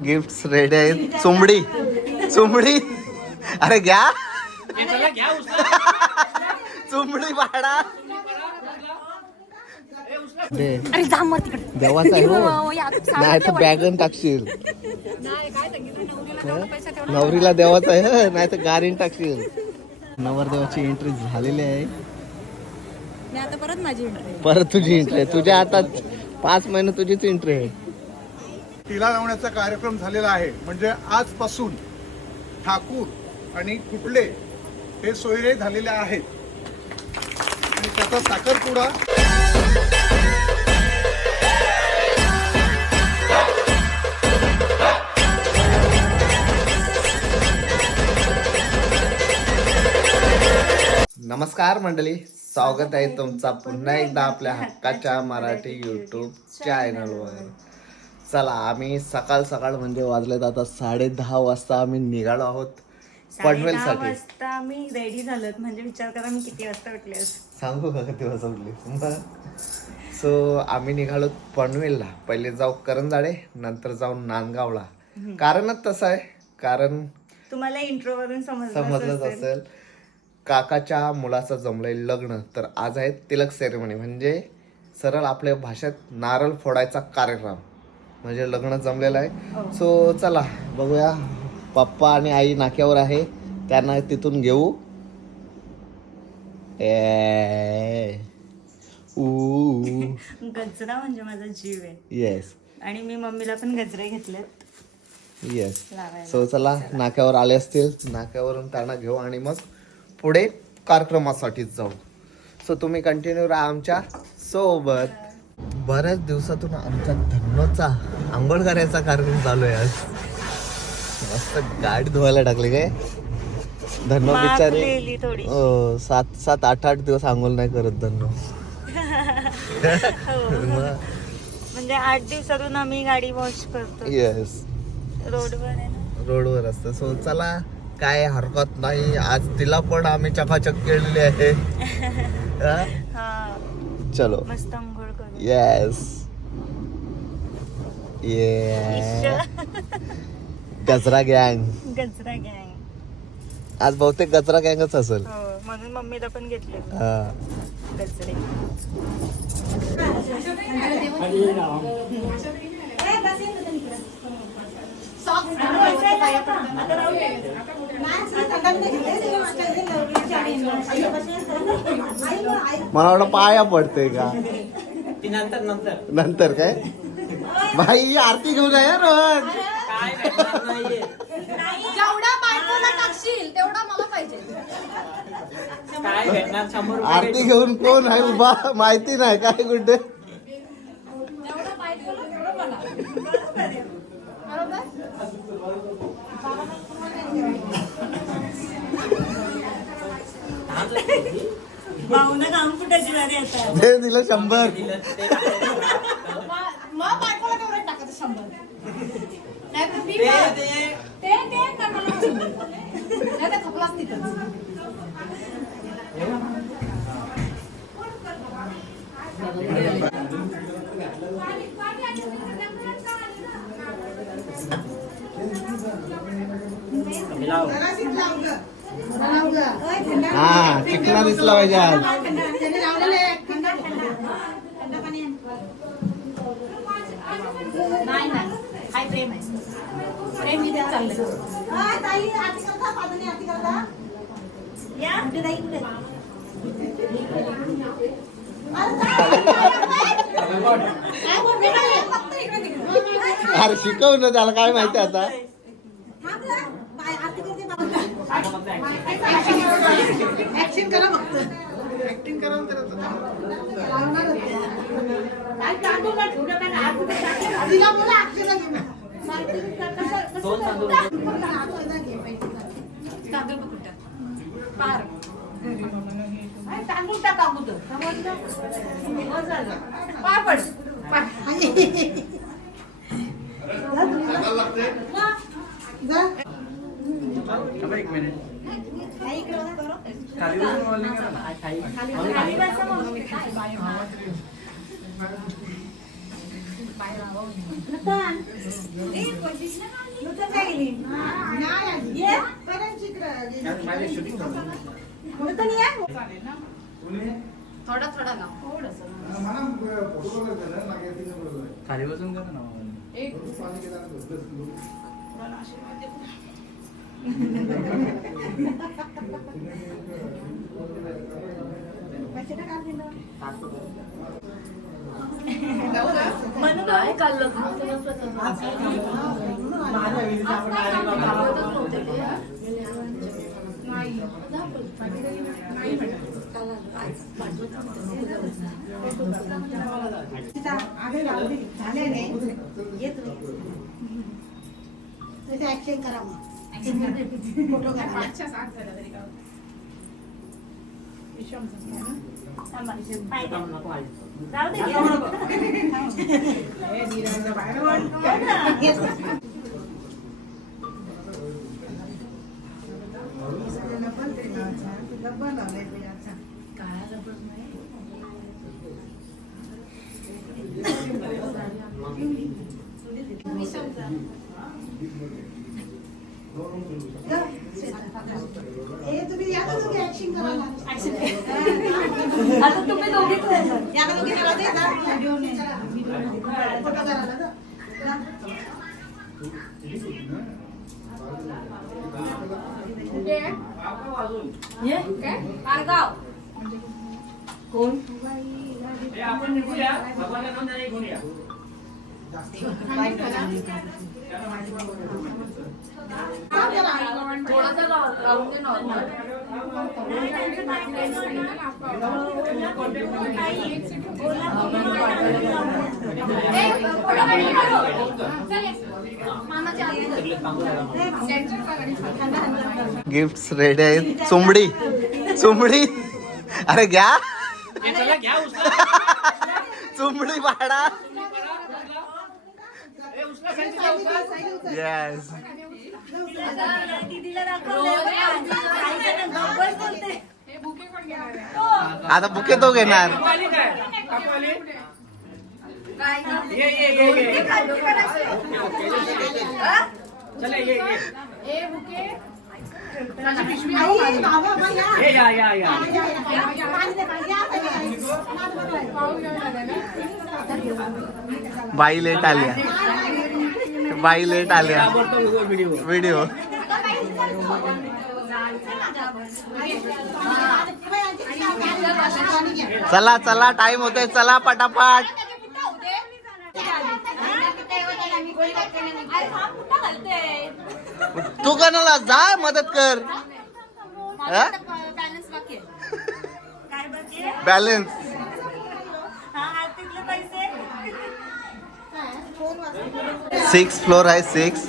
Gift ready आहेत. चुंबडी चुंबडी अरे घ्या चुंबडी पाडा. अरे जा मग तिकडे. देवाचा आहे हो. नाही तर बॅगन टाकशील. नवरीला देवाचा आहे नाही तर गारीन टाकशील. नवरदेवाची एंट्री झालेली आहे. आता परत माझी एंट्री. परत तुझी एंट्री आहे. तुझ्या हातात 5 महिने तुझीच एंट्री आहे. टिला लावण्याचा कार्यक्रम झालेला आहे. म्हणजे आजपासून ठाकूर आणि कुटले हे सोयरे झालेले आहेत आणि त्याचा साखरपुडा नमस्कार मंडळी, स्वागत आहे तुमचा पुन्हा एकदा आपल्या हक्काच्या मराठी यूट्यूब चॅनलवर. चला, आम्ही सकाळ सकाळ म्हणजे वाजलेत आता 10:30 वाजता आम्ही निघालो आहोत पनवेलसाठी. वाजता मी रेडी झालो. म्हणजे विचार करा मी किती वाजता उठले. सांगू का किती वाजता उठली? सो आम्ही निघालो पनवेलला. पहिले जाऊ करंजाडे, नंतर जाऊ नांदगावला. कारणच तसं आहे, कारण तुम्हाला इंट्रो वरून समजलंच असेल. काकाच्या मुलाचं जमलंय लग्न. तर आज आहे तिलक सेरेमनी, म्हणजे सरळ आपल्या भाषेत नारळ फोडायचा कार्यक्रम, म्हणजे लग्न जमलेलं आहे. सो चला बघूया. पप्पा आणि आई नाक्यावर आहे, त्यांना तिथून घेऊ. गजरा म्हणजे माझा जीव आहे. येस आणि मी मम्मीला पण गजरे घेतलेत. येस. सो चला, नाक्यावर आले असतील, नाक्यावरून त्यांना घेऊ आणि मग पुढे कार्यक्रमासाठीच जाऊ. सो तुम्ही कंटिन्यू राहा आमच्या सोबत. बऱ्याच दिवसातून आमच्या धन्नोचा आंघोळ करायचा कार्यक्रम चालू आहे. आज मस्त गाडी धुवायला टाकली काय. धन्नो बिचारी 7-8 दिवस आंघोळ नाही करत धन्नो. म्हणजे 8 दिवसातून आम्ही गाडी वॉश करतो. येस, रोडवर आहे ना. रोडवर असतं. सो चला, काय हरकत नाही. आज तिला पण आम्ही चकाचक केलेली आहे. चलो मस्त अंघोळ करू. येस ये गजरा गँग. गजरा गँग. आज बहुतेक गजरा गँगच असेल. म्हणून मम्मीला पण घेतले गजरे. मला वाटतं पाया पडते का नंतर काय. भाई आरती घेऊन आहे रोज. जेवढा बायकोला टाकशील तेवढा मला पाहिजे. आरती घेऊन कोण आहे उभा माहिती नाही काय कुठे. जेवढा बायकोला तेवढं मला. बरोबर. भाऊनं काम कुठाची झाली आता. दे दिलं 100. मग बायकोला तेवढं टाकायचं 100. नाहीतर मी ते करणार नाही तर खपलाच तिथंच. हा, चिकला दिसला पाहिजे आज. नाही हाय प्रेम आहे. प्रेम इथे चाललंय. अरे शिकव ना त्याला, काय माहिती आता. ऍक्शन करा फक्त. ऍक्टिंग करा तिला बोला ऍक्शन तांदूळ टाका अगोदर. पाय पड. एक मिनिट. थोडा थोडा ना खाली बसून करा ना ऍक्शन करा फोटो करा तुम्ही या ना तुम्ही ऍक्शन करा आता तुम्ही दोघीच राहिला. फोटो करायला कोण आपण निघूया बाबाला घेऊन जाणे घेऊन या गिफ्ट रेडी आहेत. चुंबडी अरे घ्या चुंबडी पाडा. येस आता बुके तो घेणार. बाई लेट आल्या व्हिडिओ. चला टाइम होतोय. चला पटापट. तू कोणाला जा मदत कर. बॅलन्स सिक्स फ्लोर आहे. 6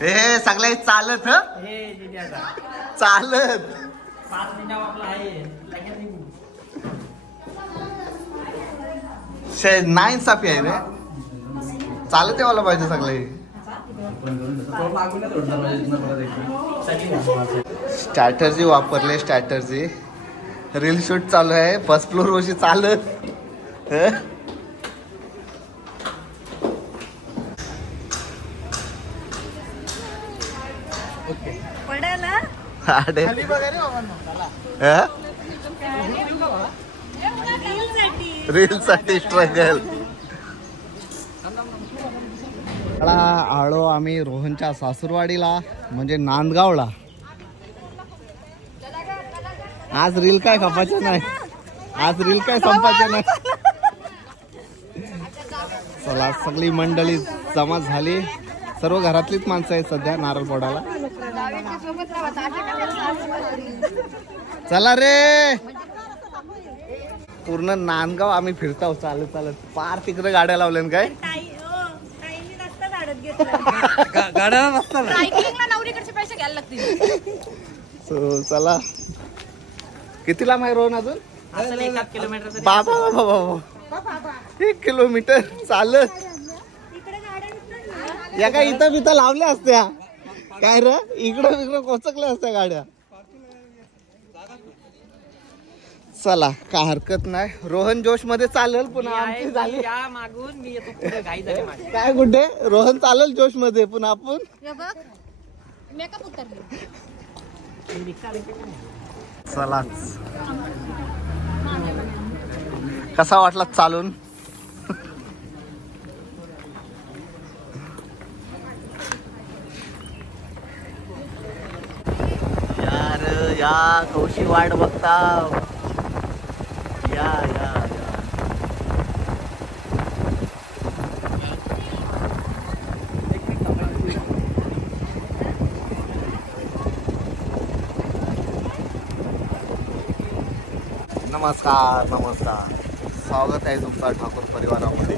हे सगळे चालत चालत 5 मिनिटावर आपला आहे लगेच निघू. 9 साफी आहे रे. चालत यावायला पाहिजे सगळे. स्ट्रॅटर्जी वापरले. स्ट्रॅटर्जी रील शूट चालू आहे. फर्स्ट फ्लोर वरची चालत. पडायला रील साठी स्ट्रगल. आलो आम्ही रोहनच्या सासूरवाडीला म्हणजे नांदगावला. आज रील काय खपायचं नाही. आज रील काय संपायचं नाही. चला सगळी मंडळी जमा झाली. सर्व घरातलीच माणसं आहेत सध्या नारळ फोडायला. चला रे. पूर्ण नांदगाव आम्ही फिरताव चालत पार तिकडे गाड्या लावल्या काय. गाड्या नसतात. नवरीकडचे पैसे घ्यायला लागतील. सो चला. किती लांब आहे रोहन अजून. 1 किलोमीटर. बाबा 1 किलोमीटर चालत. या काय इथं बिथं लावल्या असत्या काय रे. इकडं कोचकल्या असत्या गाड्या. चला काय हरकत नाही. रोहन जोश मध्ये चालेल पुन्हा आमची झाली. या मागून मी येतो पुढे घाई झाली माझी. काय गुड्डे रोहन चालेल जोश मध्ये पुन्हा आपण हे बघ मेकअप उतरले. चला कसा वाटला चालून? यार या कौशी वाट बघता. या या या. नमस्कार नमस्कार, स्वागत आहे तुमचा ठाकूर परिवारामध्ये.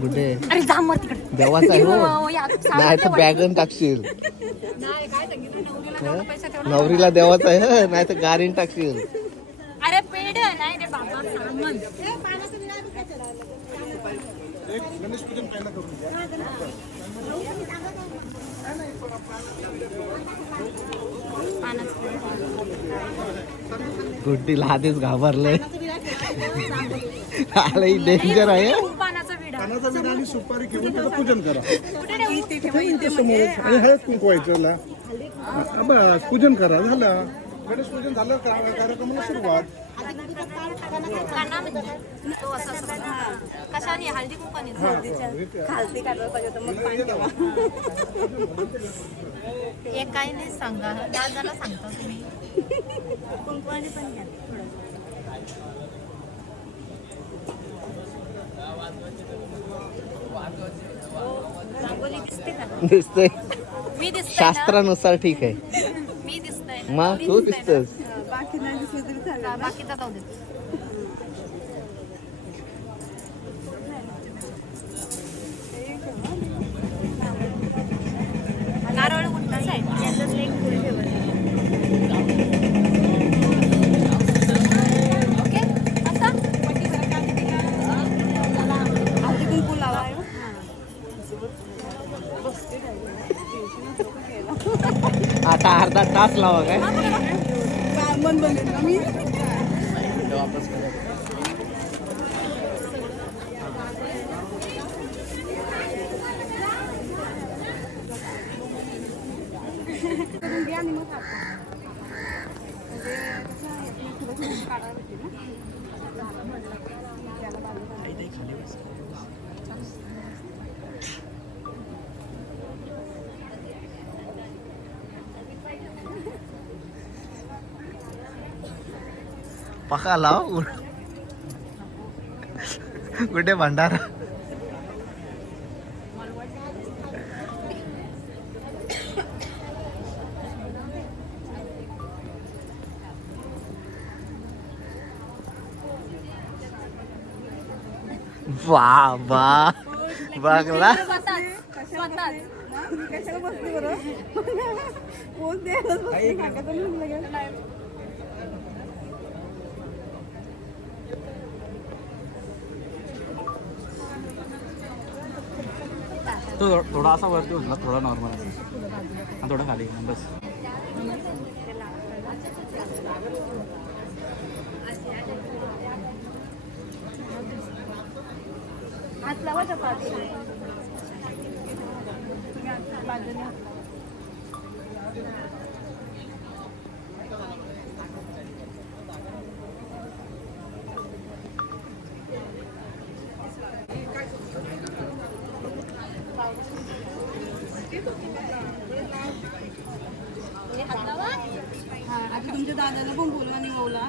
गुड्डे अरे जाम वर तिकडे. देवाचा आहे हो. या, नाही तर बॅगन टाकशील. नाही काय सांगितलं नवरीला तेवढा पैसा तेवढा. नवरीला देवाचा आहे हं, नाही तर गारीन टाकशील. अरे पेड नाही रे बाबा सामान. एक गणेश पूजन पहिला करून द्या. गुड्डीला आधीच घाबरलंय. आलंय डेंजर आहे. पानाचा विडा. पानाचा विडा आणि सुपारी घेऊन त्याचं पूजन करा. कुठे ठेवू? इथे समोर आणि हळद कुंकू व्हायचं. बस पूजन करा, झालं. गणेश पूजन झालं का कार्यक्रमाला सुरुवात. तो असा कशाने हळदी कुंकाने खालती काढलं पाहिजे होतं, मग पाणी ठेवा. एक काही नाही सांगा 10 जण सांगता तुम्ही. कुंकवाने पण घ्या रांगोली दिसते का? दिसतंय मी दिसतंय ना? शास्त्रानुसार ठीक आहे. मी दिसतंय मग तू दिसतस. बाकी नाही दिसलं तरी चालेल. बाकीचा जाऊ दे. नारळ उठताच आहे. याच्यात एक फुल ठेवायचं. ओके आता हळदी कुंकू लावा. आता अर्धा तास लावा काय. मन बनेल ना मी. पका लाव. कुठे भंडारा. वा वा बघला. कशाला बसली बरं? पोच द्यायलाच बसली, सांगायचं नाही लगेच. तो थोडा असा वरती होता, थोडा नॉर्मल आणि थोडा खाली बस. हात लावा चपाती. बाजूने आधी तुमच्या दादाला पण बोलवा आणि बोला.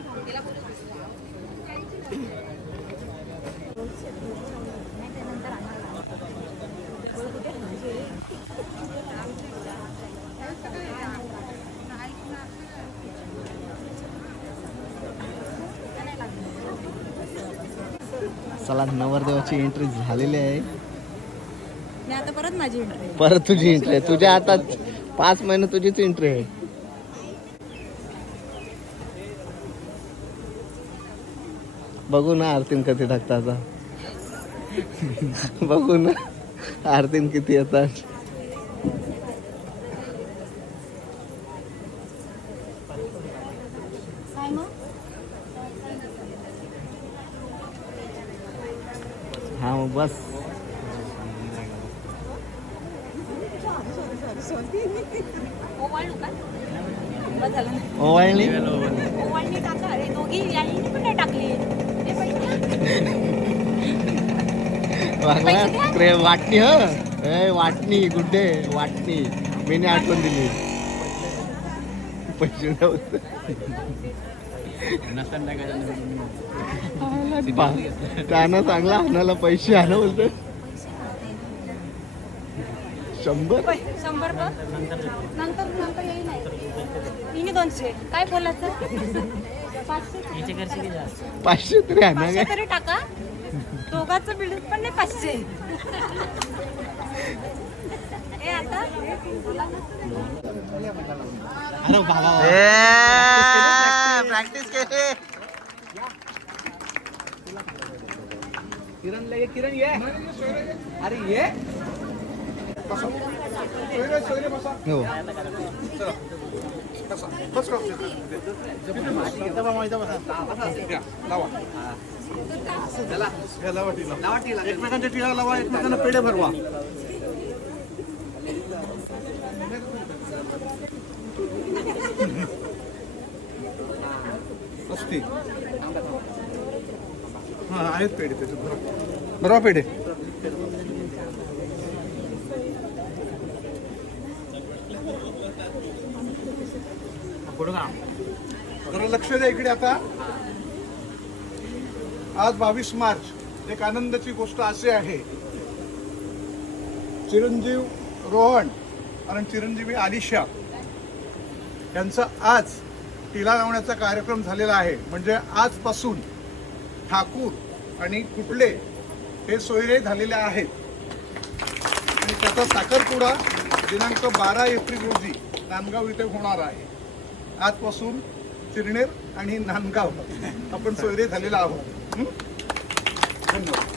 चला नवरदेवाची एंट्री झालेली आहे. मी आता परत माझी एंट्री. परत तुझी एंट्री आहे. तुझ्या आता 5 महिने तुझीच एंट्री आहे. बघू ना आरतीन कधी टाकतात आता. बघू ना आरतीन किती येतात. काय मग हा मग बस. ओवाळू का बस झालं ना. ओवाळणी ओवाळणी टाका अरे दोघी यांनी पण नाही टाकली ते पैसे वाटणी ह वाटणी गुड्डे वाटणी मी नाही आठवण दिली. पैसे नव्हते. त्यानं चांगला आणायला पैसे आलं बोलतो. 100 100 बघ नंतर नंतर येईल नाही तिने 200 काय बोलायचं 500 तरी आणा 500 काय. तरी टाका दोघांचं बिल पण नाही 500 ए आता प्रॅक्टिस केली. किरण ये अरे ये सोयरे बसा. हो बसा. बस का? या, लावा. या, लावा टीला. एकमेकांच्या टिळा लावा, एकमेकांना पेढे भरवा. असते हा आहेत पेढे त्याच्यात भरवा पेढे. जरा लक्ष द्या इकडे आता. आज 22 मार्च एक आनंदाची गोष्ट अशी आहे, चिरंजीव रोहन आणि चिरंजीवी आलिशा यांचा आज टिला लावण्याचा कार्यक्रम झालेला आहे. म्हणजे आजपासून ठाकूर आणि कुटले हे सोयरे झालेले आहेत आणि त्याचा साखरपुडा दिनांक 12 एप्रिल रोजी नांदगाव इथे होणार आहे. आजपासून चिरनेर आणि नांदगाव आपण सोयरे झालेला आहोत. धन्यवाद.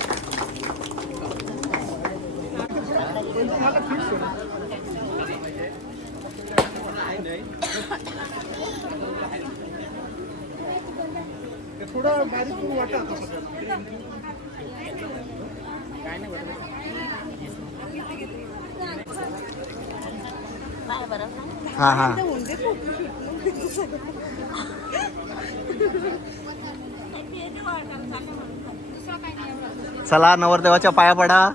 थोडा बारीक वाटा आता सगळ्यांना. हा हा चला नवरदेवाच्या पाया पडा.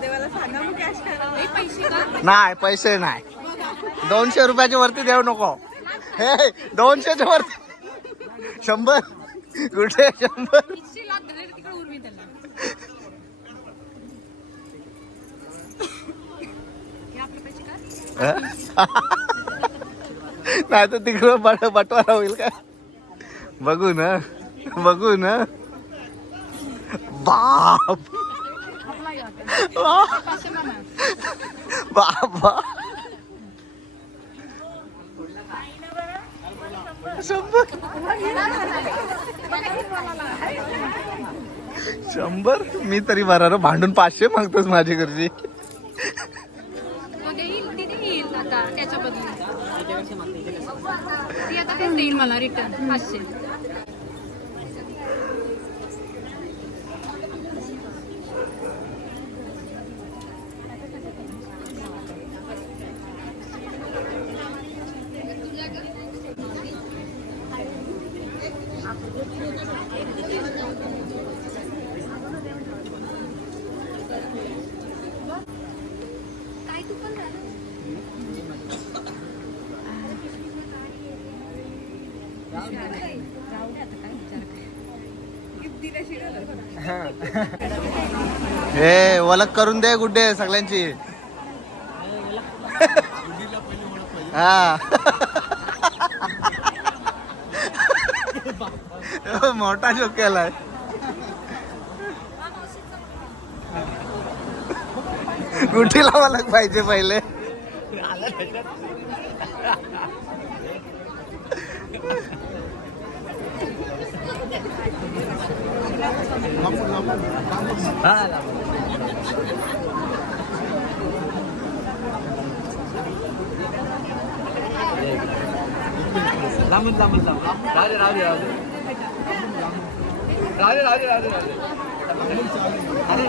देवाला सांगा मग कॅश करा. पैसे का नाही पैसे नाही. 200 रुपयाच्या वरती देऊ नको. हे 200च्या वरती 100 कुठे 100. लाख दिले तिकडे उर्मी त्याला हे आपले पैसे का नाही तर तिकडं बटवारा होईल का. बघू ना बघू ना. बाप बाबा 100 मी तरी बरं भांडून 500 मागतोस माझी घरची. देईल आता त्याच्या बदली ती आता तेच देईल मला रिटर्न 500. काय तू पण झालं हे ओळख करून दे गुड्डे सगळ्यांची. हा मोठा जोक केलाय. गुड्डीला ओळख पाहिजे पहिले. लांबून लांबून लांबून राहू दे राहू दे राहू दे राहू दे राहू दे राहू दे अरे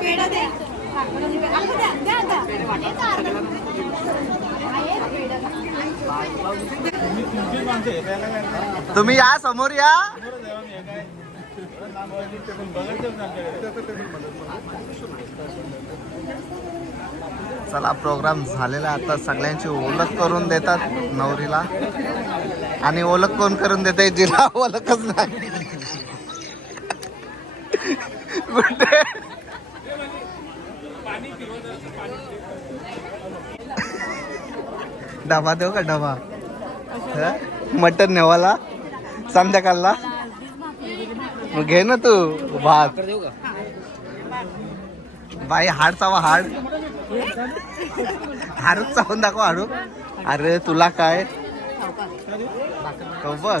पेढा द्या द्या द्या तुम्ही या समोर या. चला प्रोग्राम झालेला आहे. आता सगळ्यांची ओळख करून देतात नवरीला. आणि ओळख कोण करून देते जिला ओळखच नाही. कुठे डबा देऊ का डबा? मटन नेवाला संध्याकाळला. मग घे ना तू भात. देऊ का? बाई हाड चावा हाड. हाडूच चावून दाखव हाडू. अरे तुला काय तो बघ.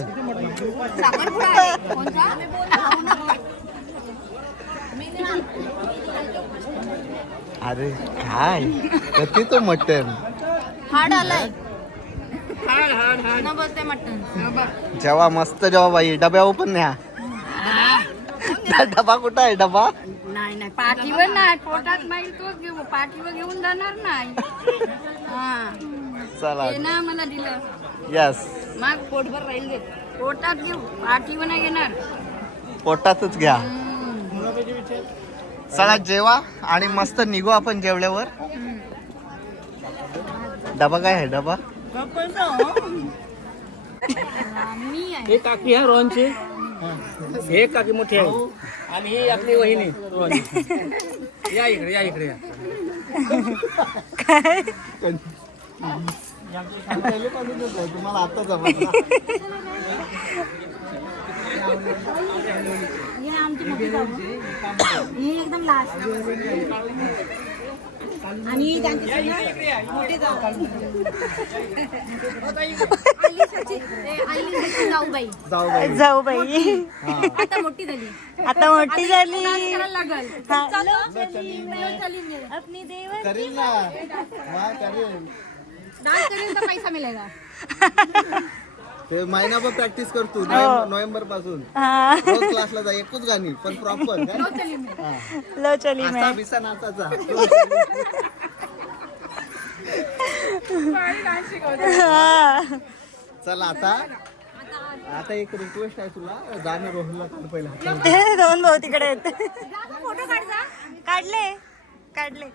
अरे काय कधी तो मटन हाड आलाय ना बोलते मटन जेव्हा मस्त जेव्हा बाई डब्यावर पण न्या. डबा कुठं आहे डबा? नाही नाही पाठीवर नाही पोटात माईल तोच घेऊ पाठीवर घेऊन जाणार नाही. हा चला ते ना मला दिलं यस मग पोटभर राहील घे पोटात घेऊ पाठीवर नाही घेणार. पोटातच घ्या. चला जेवा आणि मस्त निघू आपण जेवल्यावर. डबा काय आहे डबा? मी आहे हे काकी आहे रोहनची. हे काकी मोठी आहे आणि ही आपली वहिनी रोहनची. या इकडे या इकडे या. तुम्हाला आता जमत. हे आमची मोठी जाऊ ही एकदम लास्ट आणि त्यांची मोठी जाऊ जाऊबाई जाऊबाई आता मोठी झाली आता मोठी झाली. लागल अपनी देव करील ना करेल. डान्स करेल तर पैसा मिळेगा. ते महिनाभर प्रॅक्टिस करतो नोव्हेंबर पासून. रोज क्लासला जा. एकच गाणी पण प्रॉपर लो चली असा मैं बिसा नाचाचा. चला आता एक रिक्वेस्ट आहे तुला. गाणं रोहनला काढ पहिला. दोन भाऊ तिकडे आहेत. फोटो काढ जा. काढले